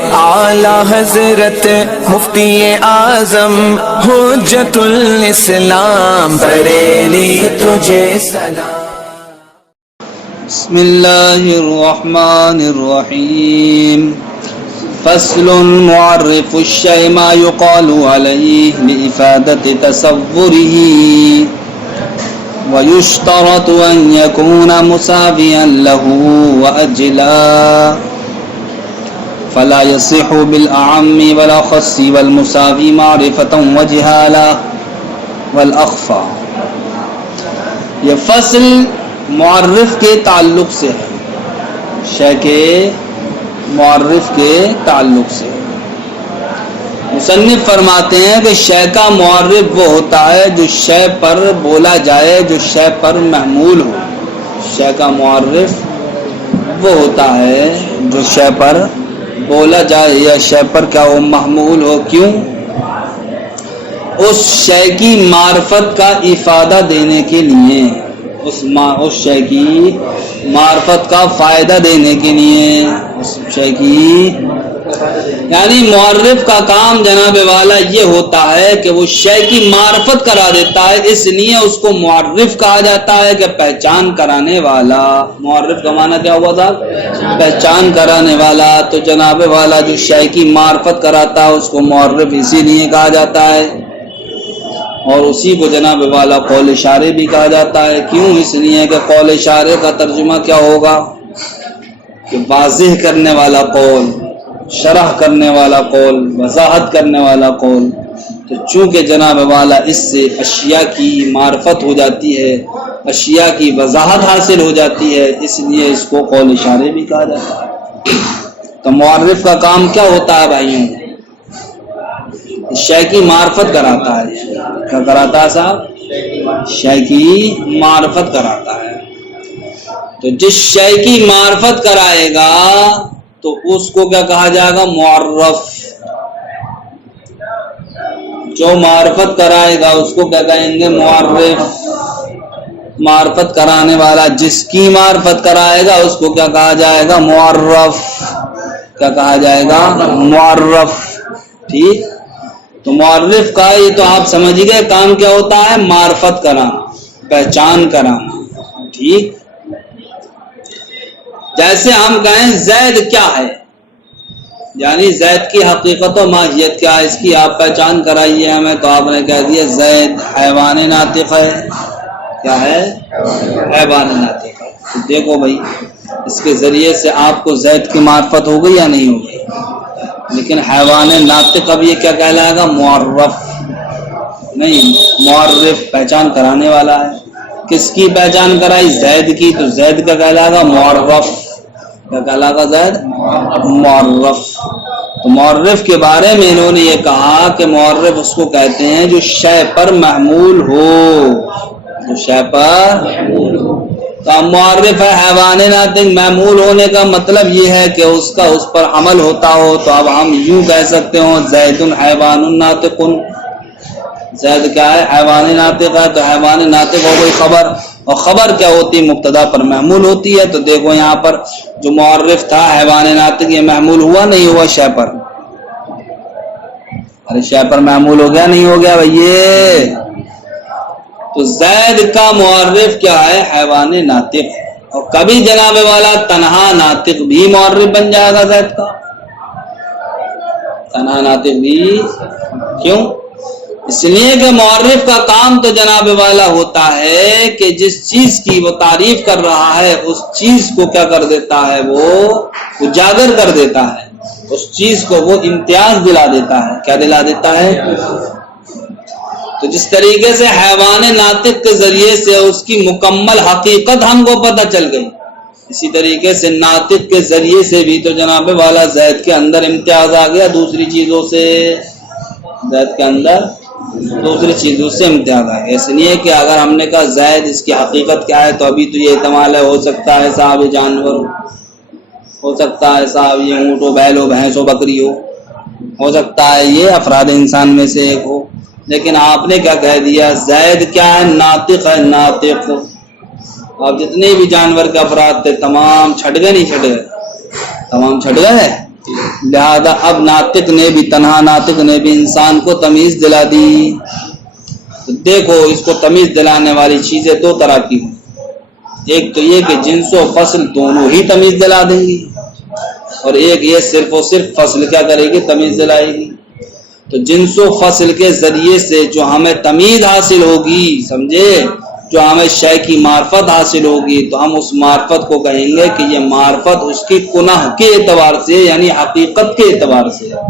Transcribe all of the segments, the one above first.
اعلی حضرت مفتی اعظم حجت الاسلام بریلی تجھے سلام۔ بسم اللہ الرحمن الرحیم۔ فصل معرف الشیء ما يقال علیہ لإفادة تصوره ويشترط أن يكون مساويا له وأجلا فلا يصح بالأعم والأخص والمساوي معرفة وجهالا والأخفى۔ یہ فصل معرف کے تعلق سے ہے، شے کے معرف کے تعلق سے۔ مصنف فرماتے ہیں کہ شے کا معرف وہ ہوتا ہے جو شے پر بولا جائے، جو شے پر محمول ہو۔ شے کا معرف وہ ہوتا ہے جو شے پر بولا جائے یا شے پر کیا ہو، محمول ہو۔ کیوں؟ اس شے کی معرفت کا افادہ دینے کے لیے، اس شے کی معرفت کا فائدہ دینے کے لیے، اس شے کی یعنی معرف کا کام جناب والا یہ ہوتا ہے کہ وہ شے کی معرفت کرا دیتا ہے، اس لیے اس کو معرف کہا جاتا ہے کہ پہچان کرانے والا۔ معرف کا معنی کیا ہوا تھا؟ پہچان کرانے والا۔ تو جناب والا جو شے کی معرفت کراتا ہے اس کو معرف اسی لیے کہا جاتا ہے، اور اسی کو جناب والا قول اشارے بھی کہا جاتا ہے۔ کیوں؟ اس لیے کہ قول اشارے کا ترجمہ کیا ہوگا کہ واضح کرنے والا قول، شرح کرنے والا قول، وضاحت کرنے والا قول۔ تو چونکہ جناب والا اس سے اشیاء کی معرفت ہو جاتی ہے، اشیاء کی وضاحت حاصل ہو جاتی ہے، اس لیے اس کو قول اشارے بھی کہا جاتا ہے۔ تو معرف کا کام کیا ہوتا ہے بھائیوں؟ شے کی معرفت کراتا ہے۔ کیا کراتا ہے صاحب؟ شے کی معرفت کراتا ہے۔ تو جس شے کی معرفت کرائے گا تو اس کو کیا کہا جائے گا؟ معرف۔ جو معرفت کرائے گا اس کو کیا کہیں گے؟ معرف۔ معرفت کرانے والا جس کی معرفت کرائے گا اس کو کیا کہا جائے گا؟ معرف۔ کیا کہا جائے گا؟ معرف۔ ٹھیک؟ تو معرف کا یہ تو آپ سمجھ گئے کام کیا ہوتا ہے؟ معرفت کرانا، پہچان کرانا۔ ٹھیک؟ جیسے ہم کہیں زید کیا ہے، یعنی زید کی حقیقت و ماہیت کیا ہے، اس کی آپ پہچان کرائیے ہمیں، تو آپ نے کہہ دیا زید حیوان ناطق ہے۔ کیا ہے؟ حیوان ناطق ہے۔ تو دیکھو بھائی، اس کے ذریعے سے آپ کو زید کی معرفت ہو گئی یا نہیں ہو گئی؟ لیکن حیوان ناطق اب یہ کیا کہلائے گا؟ معرف نہیں، معرف پہچان کرانے والا ہے۔ کس کی پہچان کرائی؟ زید کی، تو زید کا کہلائے گا معرف۔ کیا کہلائے گا؟ زید معرف۔ تو معرف کے بارے میں انہوں نے یہ کہا کہ معرف اس کو کہتے ہیں جو شے پر محمول ہو، جو شے پر تو معرف ہے حیوان ناطق۔ محمول ہونے کا مطلب یہ ہے کہ اس کا اس پر عمل ہوتا ہو۔ تو اب ہم یوں کہہ سکتے ہوں زید حیوان ناطق۔ زید کیا ہے؟ حیوان ناطق ہے۔ تو حیوان ناطق ہو گئی خبر، اور خبر کیا ہوتی؟ مبتدا پر محمول ہوتی ہے۔ تو دیکھو یہاں پر جو معرف تھا حیوان ناطق، یہ محمول ہوا نہیں ہوا شے پر؟ ارے شے پر محمول ہو گیا نہیں ہو گیا بھائی؟ تو زید کا معرف کیا ہے؟ حیوان ناطق۔ اور کبھی جناب والا تنہا ناطق بھی معرف بن جائے گا زید کا، تنہا ناطق بھی۔ کیوں؟ اس لیے کہ معرف کا کام تو جناب والا ہوتا ہے کہ جس چیز کی وہ تعریف کر رہا ہے اس چیز کو کیا کر دیتا ہے؟ وہ اجاگر کر دیتا ہے، اس چیز کو وہ امتیاز دلا دیتا ہے۔ کیا دلا دیتا ہے؟ تو جس طریقے سے حیوان ناطق کے ذریعے سے اس کی مکمل حقیقت ہم کو پتہ چل گئی، اسی طریقے سے ناطق کے ذریعے سے بھی تو جناب والا زید کے اندر امتیاز آ گیا دوسری چیزوں سے، زید کے اندر دوسری چیزوں سے امتیاز آ گیا۔ اس لیے کہ اگر ہم نے کہا زید اس کی حقیقت کیا ہے، تو ابھی تو یہ احتمال ہے، ہو سکتا ہے صاحب یہ جانور ہو سکتا ہے صاحب یہ اونٹ ہو، بیل ہو، بھینس ہو، بکری ہو سکتا ہے یہ افراد انسان میں سے ایک ہو۔ لیکن آپ نے کیا کہہ دیا؟ زید کیا ہے؟ ناطق ہے، ناطق۔ اب جتنے بھی جانور کے افراد تھے تمام چھٹ گئے نہیں چھٹ گئے؟ تمام چھٹ گئے، لہذا اب ناطق نے بھی، تنہا ناطق نے بھی انسان کو تمیز دلا دی۔ تو دیکھو اس کو تمیز دلانے والی چیزیں دو طرح کی ہیں، ایک تو یہ کہ جنس و فصل دونوں ہی تمیز دلا دیں گی، اور ایک یہ صرف و صرف فصل کیا کرے گی، تمیز دلائے گی۔ تو جنس و فصل کے ذریعے سے جو ہمیں تمیز حاصل ہوگی، سمجھے، جو ہمیں شے کی معرفت حاصل ہوگی، تو ہم اس معرفت کو کہیں گے کہ یہ معرفت اس کی کنہ کے اعتبار سے یعنی حقیقت کے اعتبار سے ہے۔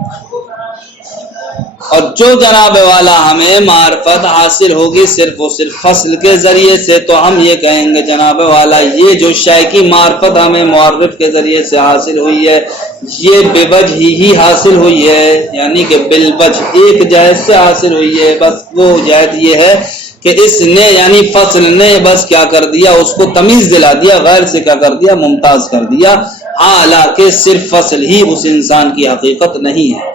اور جو جناب والا ہمیں معرفت حاصل ہوگی صرف و صرف فصل کے ذریعے سے، تو ہم یہ کہیں گے جناب والا یہ جو شے کی معرفت ہمیں معرف کے ذریعے سے حاصل ہوئی ہے، یہ بے وجہ ہی حاصل ہوئی ہے، یعنی کہ بالوجہ ایک جہت سے حاصل ہوئی ہے۔ بس وہ جہت یہ ہے کہ اس نے یعنی فصل نے بس کیا کر دیا، اس کو تمیز دلا دیا، غیر سے کیا کر دیا، ممتاز کر دیا، حالانکہ صرف فصل ہی اس انسان کی حقیقت نہیں ہے،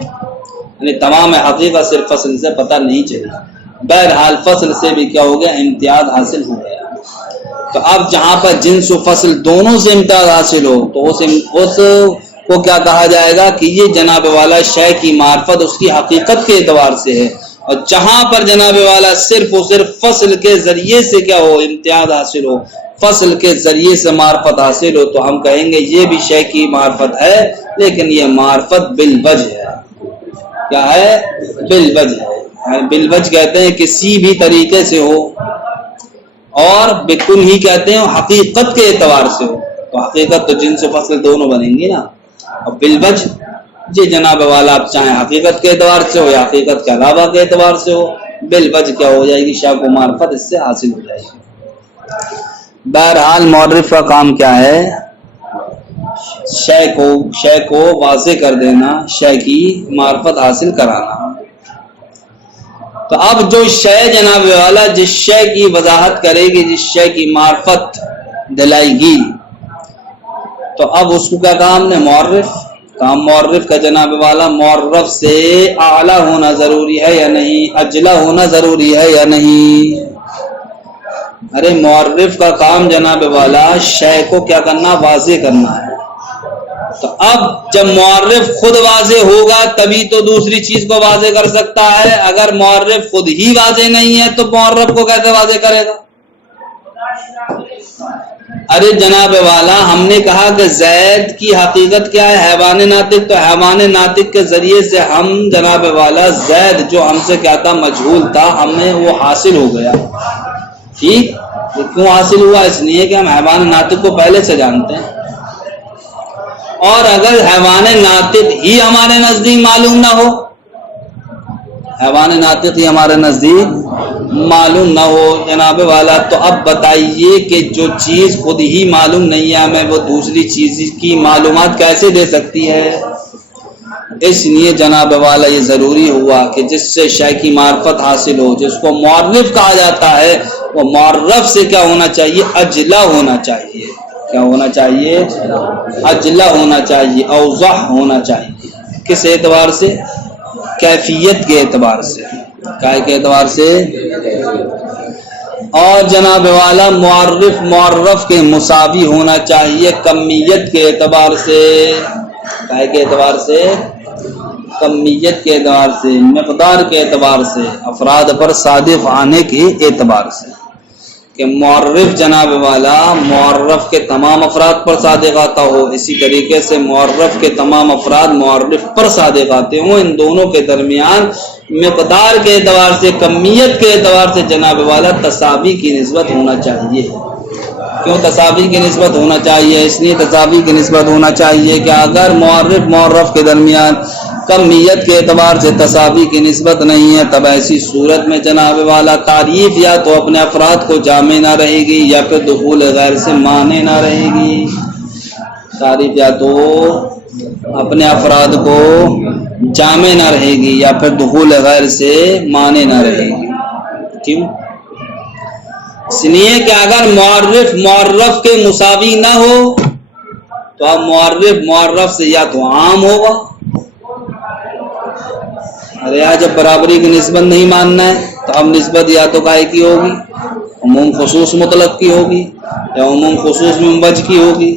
یعنی تمام حقیقت صرف فصل سے پتہ نہیں چلی۔ بہرحال فصل سے بھی کیا ہو گیا، امتیاز حاصل ہو گیا۔ تو اب جہاں پر جنس و فصل دونوں سے امتیاز حاصل ہو، تو اس کو کیا کہا جائے گا کہ یہ جناب والا شے کی معرفت اس کی حقیقت کے اعتبار سے ہے۔ اور جہاں پر جناب والا صرف و صرف فصل کے ذریعے سے کیا ہو، امتیاز حاصل ہو، فصل کے ذریعے سے معرفت حاصل ہو، تو ہم کہیں گے یہ بھی شے کی معرفت ہے، لیکن یہ معرفت بالوجہ ہے۔ کیا ہے؟ بالوجہ ہے۔ بالوجہ کہتے ہیں کسی بھی طریقے سے ہو، اور بکن ہی کہتے ہیں حقیقت کے اعتبار سے ہو۔ تو حقیقت تو جنس و فصل دونوں بنیں گی نا، اور بالوجہ جی جناب والا آپ چاہیں حقیقت کے اعتبار سے ہو یا حقیقت کے علاوہ کے اعتبار سے ہو، بالوجہ کیا ہو جائے گی، شے کو معرفت اس سے حاصل ہو جائے گی۔ بہرحال مورخ کا کام کیا ہے، شے کو واضح کر دینا، شے کی معرفت حاصل کرانا۔ تو اب جو شے جناب والا جس شے کی وضاحت کرے گی، جس شے کی معرفت دلائے گی، تو اب اس کو کیا کام نے، مورخ۔ کام مورخ کا جناب والا معرف سے اعلیٰ ہونا ضروری ہے یا نہیں، اجلا ہونا ضروری ہے یا نہیں؟ ارے معرف کا کام جناب والا شے کو کیا کرنا، واضح کرنا ہے۔ تو اب جب معرف خود واضح ہوگا تبھی تو دوسری چیز کو واضح کر سکتا ہے۔ اگر معرف خود ہی واضح نہیں ہے تو معرف کو کیسے واضح کرے گا؟ ارے جناب والا ہم نے کہا کہ زید کی حقیقت کیا ہے، حیوان ناطق، تو حیوان ناطق کے ذریعے سے ہم جناب والا زید جو ہم سے کیا تھا، مجہول تھا، ہمیں وہ حاصل ہو گیا۔ ٹھیک، کیوں حاصل ہوا؟ اس لیے کہ ہم حیوان ناطق کو پہلے سے جانتے ہیں، اور اگر حیوان ناطق ہی ہمارے نزدیک معلوم نہ ہو، حیوان ناطق ہی ہمارے نزدیک معلوم نہ ہو جناب والا، تو اب بتائیے کہ جو چیز خود ہی معلوم نہیں ہے ہمیں، وہ دوسری چیز کی معلومات کیسے دے سکتی ہے؟ اس لیے جناب والا یہ ضروری ہوا کہ جس سے شے کی معرفت حاصل ہو، جس کو معرف کہا جاتا ہے، وہ معرف سے کیا ہونا چاہیے، اجلا ہونا چاہیے۔ کیا ہونا چاہیے؟ اجلا ہونا چاہیے، اوضح ہونا چاہیے۔ کس اعتبار سے؟ کیفیت کے اعتبار سے۔ کائے کے اعتبار سے؟ اور جناب والا معرف کے مساوی ہونا چاہیے کمیت کے اعتبار سے۔ کائے کے اعتبار سے؟ کمیت کے اعتبار سے، مقدار کے اعتبار سے، افراد پر صادق آنے کے اعتبار سے، کہ معرف جناب والا معرف کے تمام افراد پر صادق آتا ہو، اسی طریقے سے معرف کے تمام افراد معرف پر صادق آتے ہوں۔ ان دونوں کے درمیان مقدار کے اعتبار سے، کمیت کے اعتبار سے جناب والا تساوی کی نسبت ہونا چاہیے۔ کیوں تساوی کی نسبت ہونا چاہیے؟ اس لیے تساوی کی نسبت ہونا چاہیے کہ اگر معرف کے درمیان کمیت کے اعتبار سے تساوی کی نسبت نہیں ہے، تب ایسی صورت میں جناب والا تعریف یا تو اپنے افراد کو جامع نہ رہے گی، یا پھر دخول غیر سے مانع نہ رہے گی۔ تعریف یا تو اپنے افراد کو جامع نہ رہے گی، یا پھر دخول غیر سے مانع نہ رہے گی۔ کیوں؟ اس لیے کہ اگر معرف کے مساوی نہ ہو تو اب معرف سے یا تو عام ہوگا، ارے جب برابری کی نسبت نہیں ماننا ہے تو اب نسبت یا تو کائے کی ہوگی، عموم خصوص مطلق کی ہوگی، یا عموم خصوص منبج کی ہوگی،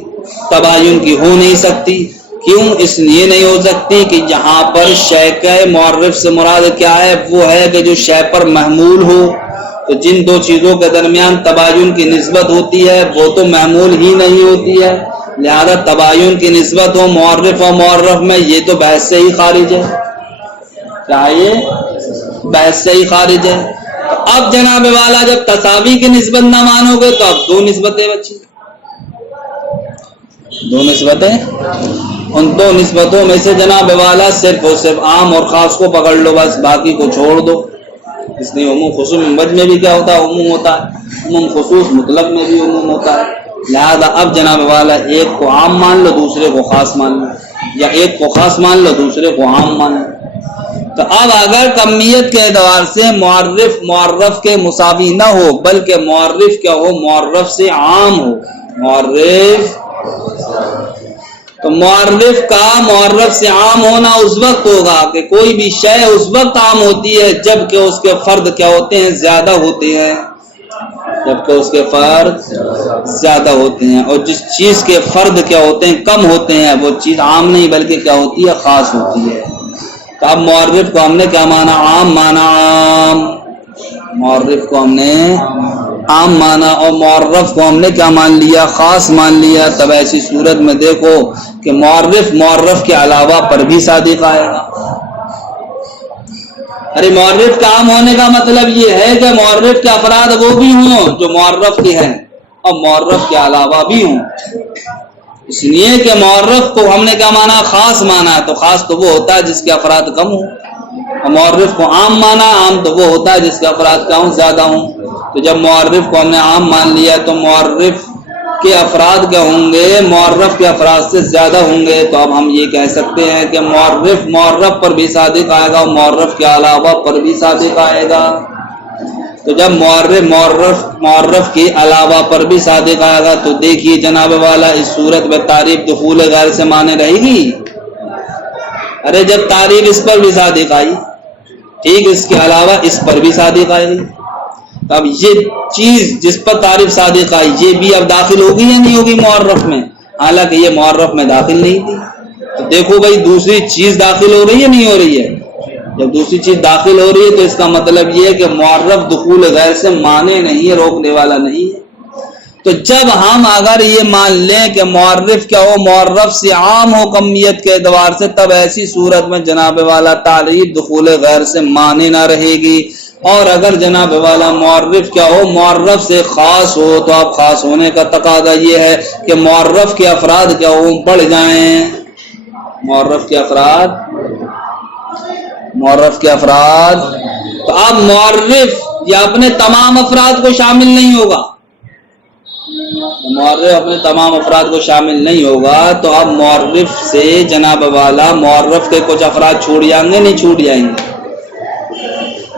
تباین کی ہو نہیں سکتی۔ کیوں اس لیے نہیں ہو سکتی کہ جہاں پر شے کا معرف سے مراد کیا ہے؟ وہ ہے کہ جو شے پر محمول ہو. تو جن دو چیزوں کے درمیان تباین کی نسبت ہوتی ہے وہ تو محمول ہی نہیں ہوتی ہے، لہذا تباین کی نسبت ہو معرف اور معرف میں، یہ تو بحث سے ہی خارج ہے. کیا یہ بحث سے ہی خارج ہے؟ اب جناب والا جب تساوی کی نسبت نہ مانو گے تو اب دو نسبتیں بچی. دو نسبتیں، ان دو نسبتوں میں سے جناب والا صرف اور صرف عام اور خاص کو پکڑ لو، بس باقی کو چھوڑ دو. اس لیے عموم خصوص مبج میں بھی کیا ہوتا ہے؟ عموم ہوتا ہے. عموم خصوص مطلق میں بھی عموم ہوتا ہے. لہذا اب جناب والا ایک کو عام مان لو دوسرے کو خاص مان لو، یا ایک کو خاص مان لو دوسرے کو عام مان لو. تو اب اگر کمیت کے اعتبار سے معرف معرف کے مساوی نہ ہو بلکہ معرف کیا ہو؟ معرف سے عام ہو. معرف، تو معرف کا معرف سے عام ہونا اس وقت ہوگا کہ کوئی بھی شے اس وقت عام ہوتی ہے جبکہ اس کے فرد کیا ہوتے ہیں؟ زیادہ ہوتے ہیں. جبکہ اس کے فرد زیادہ ہوتے ہیں، اور جس چیز کے فرد کیا ہوتے ہیں؟ کم ہوتے ہیں، وہ چیز عام نہیں بلکہ کیا ہوتی ہے؟ خاص ہوتی ہے. تو اب معرف کو ہم نے کیا مانا؟ عام مانا. عام، معرف کو ہم نے عام مانا اور معرف کو ہم نے کیا مان لیا؟ خاص مان لیا. تب ایسی صورت میں دیکھو کہ معرف معرف کے علاوہ پر بھی صادق آئے گا. ارے معرف کا عام ہونے کا مطلب یہ ہے کہ معرف کے افراد وہ بھی ہوں جو معرف کے ہیں اور معرف کے علاوہ بھی ہوں. اس لیے کہ معرف کو ہم نے کیا مانا؟ خاص مانا. تو خاص تو وہ ہوتا ہے جس کے افراد کم ہوں، اور معرف کو عام مانا. عام تو وہ ہوتا ہے جس کے افراد کیا ہوں؟ زیادہ ہوں. تو جب معرف کو ہم نے عام مان لیا تو معرف کے افراد کیا ہوں گے؟ معرف کے افراد سے زیادہ ہوں گے. تو اب ہم یہ کہہ سکتے ہیں کہ معرف معرف پر بھی صادق آئے گا اور معرف کے علاوہ پر بھی صادق آئے گا. تو جب معرف معرف معرف کے علاوہ پر بھی صادق آئے گا تو دیکھیے جناب والا اس صورت میں تعریف دخول غیر سے مانے رہے گی. ارے جب تعریف اس پر بھی صادق آئی، ٹھیک، اس کے علاوہ اس پر بھی صادق آئے گی. اب یہ چیز جس پر تعریف صادق آئی یہ بھی اب داخل ہوگی یا نہیں ہوگی معرف میں؟ حالانکہ یہ معرف میں داخل نہیں تھی. تو دیکھو بھائی دوسری چیز داخل ہو رہی ہے نہیں ہو رہی ہے؟ جب دوسری چیز داخل ہو رہی ہے تو اس کا مطلب یہ ہے کہ معرف دخول غیر سے مانے نہیں ہے، روکنے والا نہیں ہے. تو جب ہم اگر یہ مان لیں کہ معرف کیا ہو؟ معرف سے عام ہو کمیت کے اعتبار سے، تب ایسی صورت میں جناب والا تعریف دخول غیر سے مانے نہ رہے گی. اور اگر جناب والا معرف کیا ہو؟ معرف سے خاص ہو تو اب خاص ہونے کا تقاضا یہ ہے کہ معرف کے افراد کیا ہو؟ بڑھ جائیں. معرف کے افراد، معرف کے افراد. تو اب معرف یہ اپنے تمام افراد کو شامل نہیں ہوگا. معرف اپنے تمام افراد کو شامل نہیں ہوگا تو اب معرف سے جناب والا معرف کے کچھ افراد چھوٹ جائیں گے نہیں چھوٹ جائیں گے؟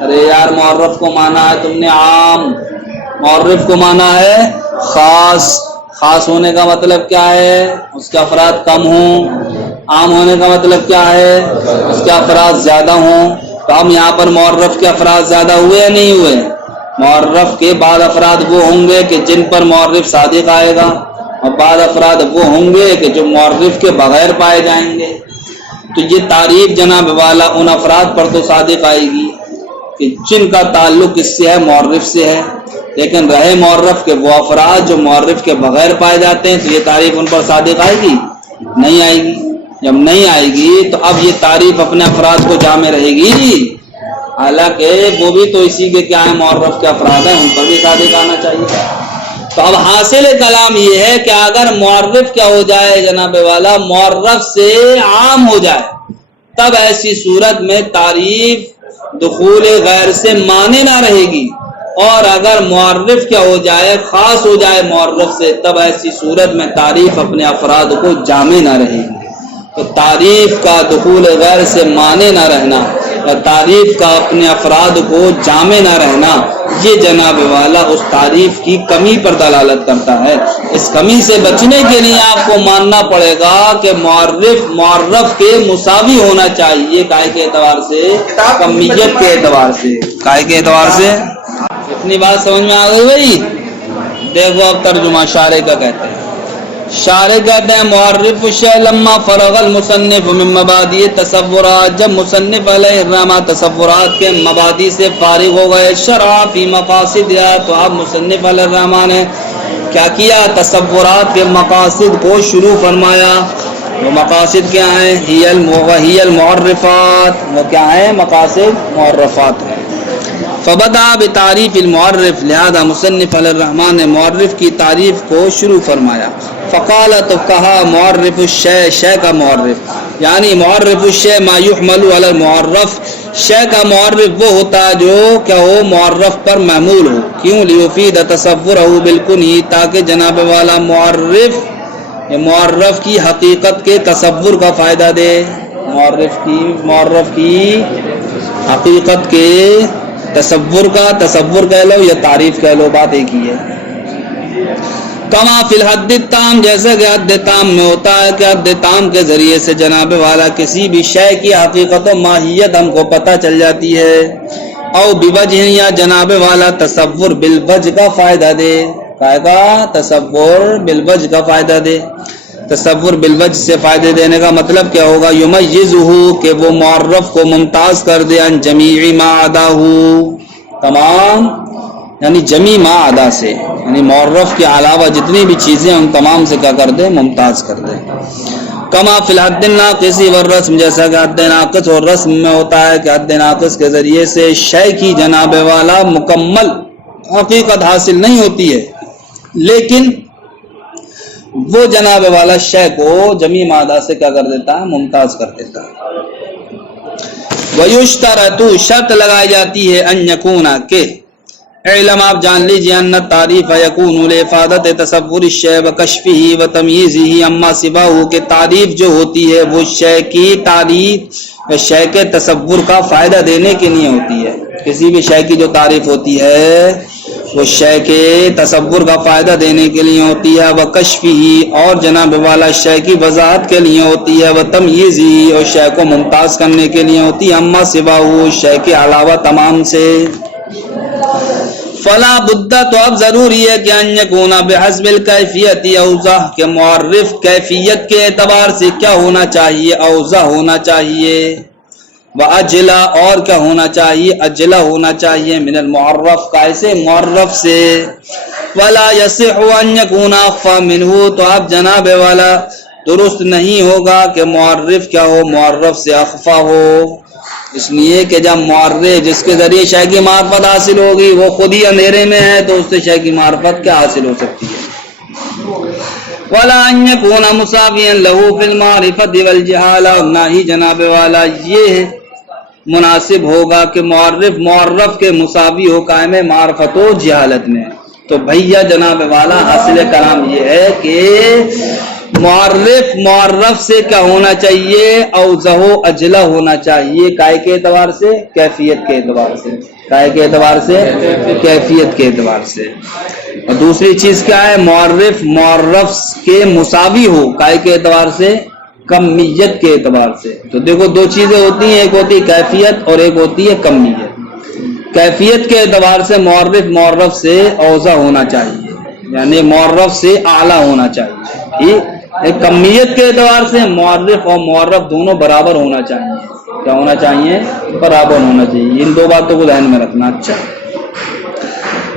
ارے یار معرف کو مانا ہے تم نے عام، معرف کو مانا ہے خاص. خاص ہونے کا مطلب کیا ہے؟ اس کے افراد کم ہوں. عام ہونے کا مطلب کیا ہے؟ اس کے افراد زیادہ ہوں. تو ہم یہاں پر معرف کے افراد زیادہ ہوئے یا نہیں ہوئے؟ معرف کے بعد افراد وہ ہوں گے کہ جن پر معرف صادق آئے گا، اور بعد افراد وہ ہوں گے کہ جو معرف کے بغیر پائے جائیں گے. تو یہ تعریف جناب والا ان افراد پر تو صادق آئے گی کہ جن کا تعلق اس سے ہے؟ معرف سے ہے. لیکن رہے معرف کے وہ افراد جو معرف کے بغیر پائے جاتے ہیں تو یہ تعریف ان پر صادق آئے گی؟ نہیں آئے گی. جب نہیں آئے گی تو اب یہ تعریف اپنے افراد کو جامع رہے گی. حالانکہ وہ بھی تو اسی کے کیا ہے؟ معرف کے افراد ہیں، ان پر بھی صادق آنا چاہیے. تو اب حاصل کلام یہ ہے کہ اگر معرف کیا ہو جائے جناب والا؟ معرف سے عام ہو جائے، تب ایسی صورت میں تعریف دخول غیر سے مانے نہ رہے گی. اور اگر معرف کیا ہو جائے؟ خاص ہو جائے معرف سے، تب ایسی صورت میں تعریف اپنے افراد کو جامع نہ رہے گی. تو تعریف کا دخول غیر سے مانے نہ رہنا یا تعریف کا اپنے افراد کو جامع نہ رہنا، یہ جناب والا اس تعریف کی کمی پر دلالت کرتا ہے. اس کمی سے بچنے کے لیے آپ کو ماننا پڑے گا کہ معرف معرف کے مساوی ہونا چاہیے. کائے کے اعتبار سے؟ کمیت کے اعتبار سے. کائے کے اعتبار سے؟ اتنی بات سمجھ میں آ گئی بھائی؟ دیکھو اب ترجمہ شارح کا کہتے ہیں. شارح کہتے ہیں معرف الشیء لما فرغ المصنف من مبادئ تصورات، جب مصنف علیہ الرحمہ تصورات کے مبادئ سے فارغ ہو گئے، شرع فی مقاصد، تو اب مصنف علیہ الرحمہ نے کیا کیا؟ تصورات کے مقاصد کو شروع فرمایا۔ وہ مقاصد کیا ہیں؟ ہی المعرفات، وہ کیا ہیں؟ مقاصد معرفات ہیں۔ فبدأ بتعریف المعرف، لہذا مصنف علیہ الرحمن نے معرف کی تعریف کو شروع فرمایا۔ فقال، تو کہا معرف الشیء، شے کا معرف، یعنی معرف الشیء ما یحمل علی المعرف، شے کا معرف وہ ہوتا ہے جو کیا ہو؟ معرف پر محمول ہو۔ کیوں؟ لیفید تصورہ بالکنی، تاکہ جناب والا معرف کی حقیقت کے تصور کا فائدہ دے، معرف کی حقیقت کے تصور کا، تصور کہہ لو یا تعریف کہہ لو، بات ایک ہی ہے۔ کما فی الحد التام، جیسے کہ حد تام میں ہوتا ہے کہ حد تام کے ذریعے سے جناب والا کسی بھی شے کی حقیقت و ماہیت ہم کو پتہ چل جاتی ہے۔ او بوجہ، یا جناب والا تصور بالوجہ کا فائدہ دے، تصور بالوجہ کا فائدہ دے۔ تصور بالوجہ سے فائدے دینے کا مطلب کیا ہوگا؟ یمیزہ، کہ وہ معرف کو ممتاز کر دے، عن جمیع ما عداہ، تمام یعنی جمیع ما عدا سے، یعنی معرف کے علاوہ جتنی بھی چیزیں ان تمام سے کیا کر دے؟ ممتاز کر دے۔ کما فی الحد الناقص والرسم، جیسا کہ حد ناقص اور رسم میں ہوتا ہے کہ حد ناقص کے ذریعے سے شے کی جناب والا مکمل حقیقت حاصل نہیں ہوتی ہے، لیکن وہ جناب والا شے کو جمیع مادہ سے کیا کر دیتا ہے؟ ممتاز کر دیتا ہے۔ وَيُشْتَرَطُ، شرط لگائی جاتی ہے، ان یکون، کہ علم، آپ جان لیجیے، ان تعریف یکون لافادۃ تصور الشیء وکشفہ وتمییزہ عما سواہ، کہ تعریف جو ہوتی ہے وہ شے کی تعریف، شے کے تصور کا فائدہ دینے کے لیے ہوتی ہے۔ کسی بھی شے کی جو تعریف ہوتی ہے وہ شے کے تصور کا فائدہ دینے کے لیے ہوتی ہے، وہ کشفی، اور جناب والا شے کی وضاحت کے لیے ہوتی ہے، وہ تمییزی، اور شے کو ممتاز کرنے کے لیے ہوتی ہے، اما سواہ، شے کے علاوہ تمام سے۔ فلا بد، تو اب ضروری ہے کہ ان یکون بحسب الکیفیت اوضح، کہ معرف کیفیت کے اعتبار سے کیا ہونا چاہیے؟ اوضح ہونا چاہیے، واجلا، اور کیا ہونا چاہیے؟ اجلا ہونا چاہیے، من المعرف، کیسے؟ معرف سے۔ ولا یصح ان یکون اخفى منہ، تو اب جناب والا درست نہیں ہوگا کہ معرف کیا ہو؟ معرف سے اخفا ہو، اس لیے کہ جب معرف جس کے ذریعے شے کی معرفت حاصل ہوگی وہ خود ہی اندھیرے میں ہے، تو اس سے شے کی معرفت کیا حاصل ہو سکتی ہے؟ ولا ان یکون مساویا له فی المعرفۃ والجہالہ، نہ ہی جناب والا یہ مناسب ہوگا کہ معرف کے مساوی ہو قائم معرفت و جہالت میں۔ تو بھیا جناب والا حاصل کلام یہ ہے کہ معرف سے کیا ہونا چاہیے؟ اوضح و اجلا ہونا چاہیے، کائے کے اعتبار سے؟ کیفیت کے اعتبار سے۔ کائے کے اعتبار سے؟ کیفیت کے اعتبار سے۔ اور دوسری چیز کیا ہے؟ معرف کے مساوی ہو، کائے کے اعتبار سے؟ کمیت کے اعتبار سے۔ تو دیکھو دو چیزیں ہوتی ہیں، ایک ہوتی ہے کیفیت اور ایک ہوتی ہے کمیت۔ کیفیت کے اعتبار سے معرف سے اوضح ہونا چاہیے، یعنی معرف سے اعلیٰ ہونا چاہیے، ٹھیک۔ ایک کمیت کے اعتبار سے معرف اور معرف دونوں برابر ہونا چاہیے۔ کیا ہونا چاہیے؟ برابر ہونا چاہیے۔ ان دو باتوں کو ذہن میں رکھنا۔ اچھا،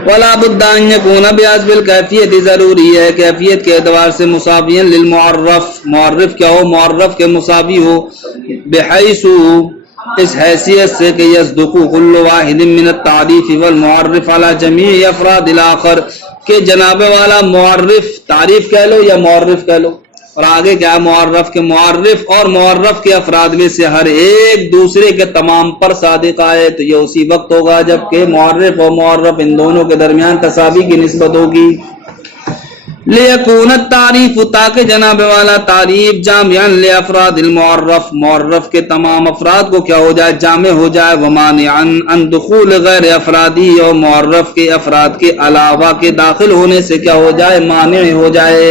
ولا بد ان یکون بحسب الکیفیت، ضروری ہے کیفیت کے اعتبار سے مساویا للمعرف، معرف کیا ہو؟ معرف کے مساوی ہو، بحیث، اس حیثیت سے کہ یصدق کل واحد من التعریف والمعرف علی جمیع افراد الاخر، کہ جناب والا معرف، تعریف کہہ لو یا معرف کہہ لو، اور آگے کیا معرف کے معرف اور معرف کے افراد میں سے ہر ایک دوسرے کے تمام پر صادق آئے، تو یہ اسی وقت ہوگا جب کہ معرف اور معرف ان دونوں کے درمیان تساوی کی نسبت ہوگی۔ لیکون التعریف، تاکہ جناب والا تعریف جامعا لافراد المعرف، معرف کے تمام افراد کو کیا ہو جائے؟ جامع ہو جائے، ومانعا عن دخول غیر افرادی، اور معرف کے افراد کے علاوہ کے داخل ہونے سے کیا ہو جائے؟ مانع ہو جائے۔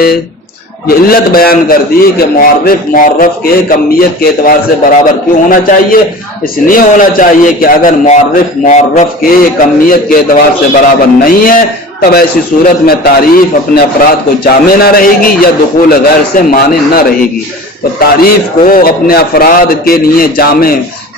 یہ علت بیان کر دی کہ معرف کے کمیت کے اعتبار سے برابر کیوں ہونا چاہیے؟ اس لیے ہونا چاہیے کہ اگر معرف کے کمیت کے اعتبار سے برابر نہیں ہے تب ایسی صورت میں تعریف اپنے افراد کو جامع نہ رہے گی یا دخول غیر سے مانع نہ رہے گی۔ تو تعریف کو اپنے افراد کے لیے جامع،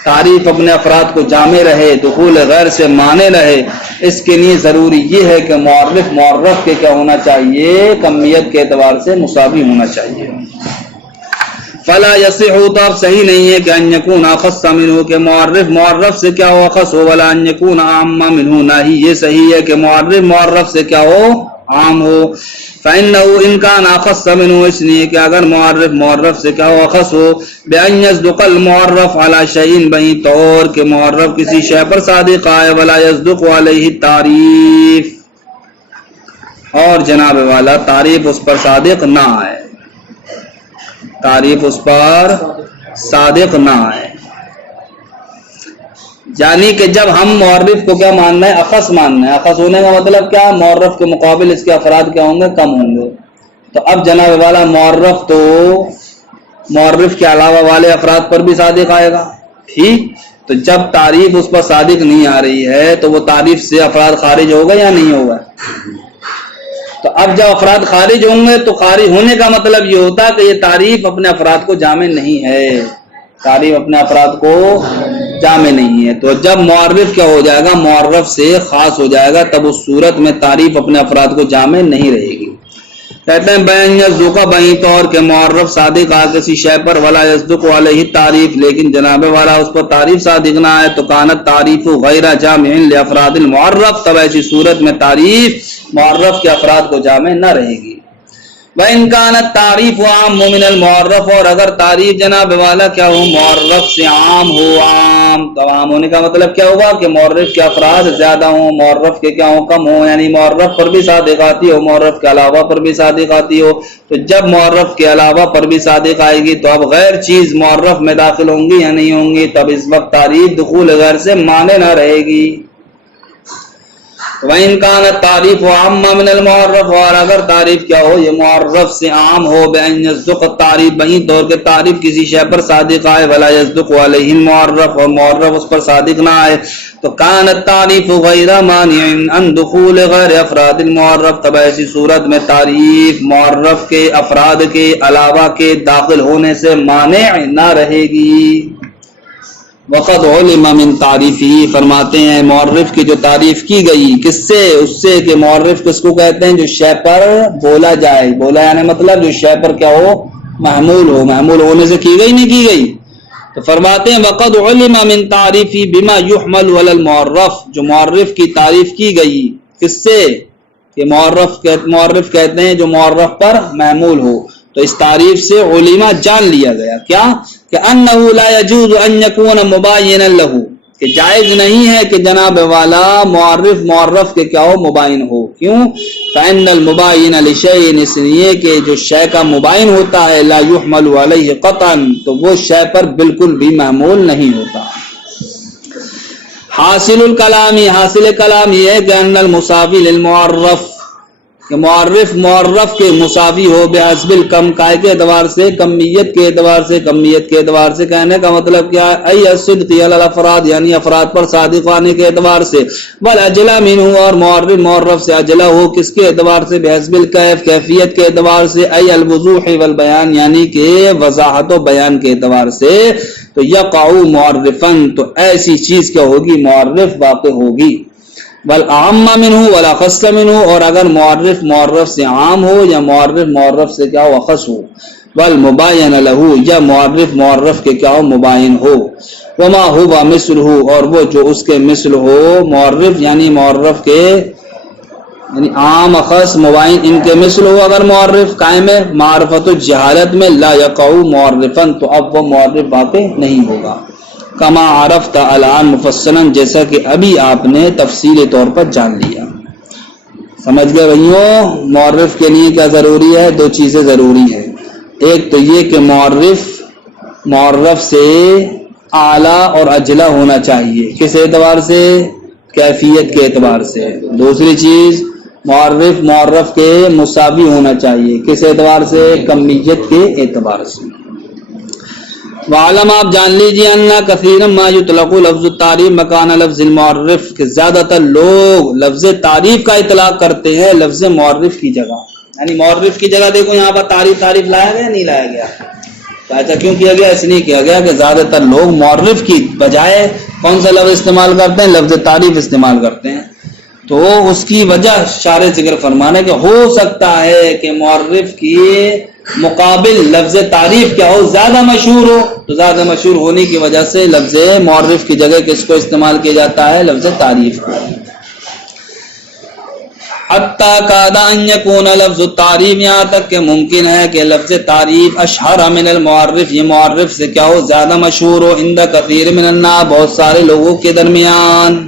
تعریف اپنے افراد کو جامع رہے، دخول غیر سے مانع رہے، اس کے لیے ضروری یہ ہے کہ معرف معرف کے کیا ہونا چاہیے؟ کمیت کے اعتبار سے مساوی ہونا چاہیے۔ فلا یصح، تو اب صحیح نہیں ہے کہ ان یکون اخص منہ، کہ معرف معرف سے کیا ہو اخص ہو، ولا ان یکون عام منہ، نہ ہی یہ صحیح ہے کہ معرف معرف سے کیا ہو؟ عام ہو۔ فإنه إن كان أخص منه، اس لیے کہ اگر معرف معرف سے کیا ہو اخص ہو، بأن يصدق المعرف على شيء، بہی طور کہ معرف کسی شے پر صادق آئے، ولا يصدق عليه التعریف، اور جناب والا تعریف اس پر صادق نہ آئے، تعریف اس پر صادق نہ آئے۔ یعنی کہ جب ہم معرف کو کیا ماننا ہے؟ اخص ماننا ہے۔ اخص ہونے کا مطلب کیا؟ معرف کے مقابل اس کے افراد کیا ہوں گے؟ کم ہوں گے۔ تو اب جناب والا معرف تو معرف کے علاوہ والے افراد پر بھی صادق آئے گا، ٹھیک؟ تو جب تعریف اس پر صادق نہیں آ رہی ہے تو وہ تعریف سے افراد خارج ہوگا یا نہیں ہوگا؟ تو اب جب افراد خارج ہوں گے تو خارج ہونے کا مطلب یہ ہوتا کہ یہ تعریف اپنے افراد کو جامع نہیں ہے، تعریف اپنے افراد کو جامع نہیں ہے۔ تو جب معرف کیا ہو جائے گا؟ معرف سے خاص ہو جائے گا، تب اس صورت میں تعریف اپنے افراد کو جامع نہیں رہے گی۔ کہتے ہیں بیان یصدق، بہی طور کہ معرف صادق آ کسی شے پر، ولا یصدق علیہ تعریف، لیکن جناب والا اس پر تعریف صادق نہ آئے، تو کانت تعریف غیر جامع لافراد المعرف، تب ایسی صورت میں تعریف معرف کے افراد کو جامع نہ رہے گی۔ وَإِنْ كَانَتْ تَعْرِيفُ عَامٌّ مِنَ الْمُعَرَّفِ، اور اگر تعریف جناب والا کیا ہو؟ معرف سے عام ہو۔ عام تو عام ہونے کا مطلب کیا ہوگا؟ کہ معرف کے افراد زیادہ ہوں، معرف کے کیا ہوں؟ کم ہوں، یعنی معرف پر بھی صادق آتی ہو، معرف کے علاوہ پر بھی صادق آتی ہو۔ تو جب معرف کے علاوہ پر بھی صادق آئے گی تو اب غیر چیز معرف میں داخل ہوں گی یا نہیں ہوں گی؟ تب اس وقت تعریف دخول غیر سے مانے نہ رہے گی۔ وَإِنْ كَانَتْ تَعْرِيفُ عَامٌّ مِنَ الْمُعَرَّفِ، اور اگر تعریف کیا ہو؟ یہ معرف سے عام ہو، بأن يصدق التعریف، بہی طور کے تعریف کسی شے پر صادق آئے، ولا يصدق علیہ المعرف، اور معرف اس پر صادق نہ آئے، تو كان التعریف غیر مانع عن دخول غیر افراد المعرف، تب ایسی صورت میں تعریف معرف کے افراد کے علاوہ کے داخل ہونے سے مانع نہ رہے گی۔ وقد علم من تعریفی، فرماتے ہیں معرف کی جو تعریف کی گئی، کس سے؟ اس سے کہ معرف کس کو کہتے ہیں؟ جو شے پر بولا جائے، بولا یعنی مطلب جو شے پر کیا ہو؟ محمول ہو، محمول ہونے سے کی گئی نہیں کی گئی؟ تو فرماتے ہیں وقد علم من تعریفی بما يحمل علی المعرف، جو معرف کی تعریف کی گئی کس سے؟ کہ معرف کہتے ہیں جو معرف پر محمول ہو، تو اس تعریف سے علما جان لیا گیا کیا؟ کہ انه لا يجوز ان يكون مباينا له، کہ جائز نہیں ہے کہ جناب والا معرف کے کیا ہو؟ مباین ہو۔ کیوں؟ فإن المباين لشيء، اس لیے کہ جو شے کا مباین ہوتا ہے، لا يحمل عليه قطعا، تو وہ شے پر بالکل بھی محمول نہیں ہوتا۔ حاصل الکلامی، حاصل کلام یہ ہے کہ ان المساوی للمعرف، کہ معرف کے مساوی ہو، بحسب الکم، کائے کے اعتبار سے، کمیت کے اعتبار سے، کمیت کے اعتبار سے کہنے کا مطلب کیا ہے؟ ای الصدق علی الافراد، یعنی افراد پر صادق آنے کے اعتبار سے، والاجلا منہ، اور معرف سے اجلا ہو، کس کے اعتبار سے؟ بحسب الکیف، کیفیت کے اعتبار سے، ای الوضوح والبیان، یعنی کہ وضاحت و بیان کے اعتبار سے، تو یقع معرفن، تو ایسی چیز کیا ہوگی؟ معرف واقع ہوگی۔ والعام منہ والاخص منہ، اور اگر معرف سے عام ہو یا معرف سے کیا ہو؟ اخص ہو۔ والمباین لہ، یا معرف کے کیا ہو؟ مباین ہو۔ وما ہوا مثلہ، اور وہ جو اس کے مثل ہو، معرف کے یعنی عام اخص مباین ان کے مثل ہو، اگر معرف قائم ہے معرفت الجہالت میں، لا یقع معرفن، تو اب وہ معرف واقع نہیں ہوگا۔ کما عرفت الان مفصلا، جیسا کہ ابھی آپ نے تفصیلی طور پر جان لیا۔ سمجھ گئے بھائیوں؟ معرف کے لیے کیا ضروری ہے؟ دو چیزیں ضروری ہیں۔ ایک تو یہ کہ معرف سے اعلیٰ اور اجلا ہونا چاہیے، کس اعتبار سے؟ کیفیت کے اعتبار سے۔ دوسری چیز معرف کے مساوی ہونا چاہیے، کس اعتبار سے؟ کمیت کے اعتبار سے۔ وعلم آپ جان لیجیے انا کثیرا ما یطلق لفظ التعریف مکان لفظ المعرف کہ زیادہ تر لوگ لفظ تعریف کا اطلاق کرتے ہیں لفظ معرف کی جگہ. یعنی معرف کی جگہ دیکھو یہاں پر تعریف لایا گیا نہیں لایا گیا. ایسا کیوں کیا گیا؟ اس لیے کیا گیا کہ زیادہ تر لوگ معرف کی بجائے کون سا لفظ استعمال کرتے ہیں؟ لفظ تعریف استعمال کرتے ہیں. تو اس کی وجہ شارح ذکر فرمانے کہ ہو سکتا ہے کہ معرف کی مقابل لفظ تعریف کیا ہو؟ زیادہ مشہور ہو. تو زیادہ مشہور ہونے کی وجہ سے لفظ معرف کی جگہ کس کو استعمال کیا جاتا ہے؟ لفظ تعریف کو. حتیٰ کاد ان یکون لفظ التعریف یہاں تک کہ ممکن ہے کہ لفظ تعریف اشہر من المعرف یہ معرف سے کیا ہو؟ زیادہ مشہور ہو. عند کثیر من الناس بہت سارے لوگوں کے درمیان.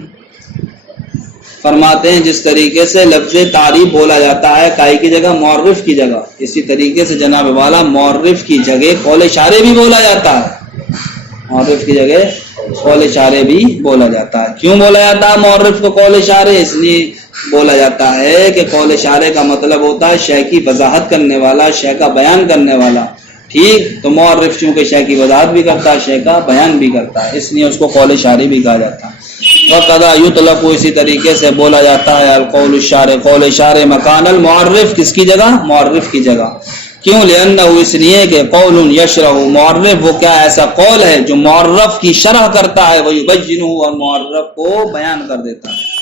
فرماتے ہیں جس طریقے سے لفظ تعریف بولا جاتا ہے کائی کی جگہ؟ معرف کی جگہ. اسی طریقے سے جناب والا معرف کی جگہ قول اشارے بھی بولا جاتا ہے. معرف کی جگہ قول اشارے بھی بولا جاتا ہے. کیوں بولا جاتا ہے معرف کو قول اشارے؟ اس لیے بولا جاتا ہے کہ قول اشارے کا مطلب ہوتا ہے شے کی وضاحت کرنے والا، شے کا بیان کرنے والا. ٹھیک، تو معرف چونکہ شے کی وضاحت بھی کرتا ہے، شے کا بیان بھی کرتا ہے، اس لیے اس کو قول اشارے بھی کہا جاتا ہے. وقضا یطلق اسی طریقے سے بولا جاتا ہے القول الشارع قول اشارے مکان المعرف کس کی جگہ؟ معرف کی جگہ. کیوں؟ لأنہ اس لیے کہ قول یشرح معرف وہ کیا ایسا قول ہے جو معرف کی شرح کرتا ہے، ویبینہ اور معرف کو بیان کر دیتا ہے.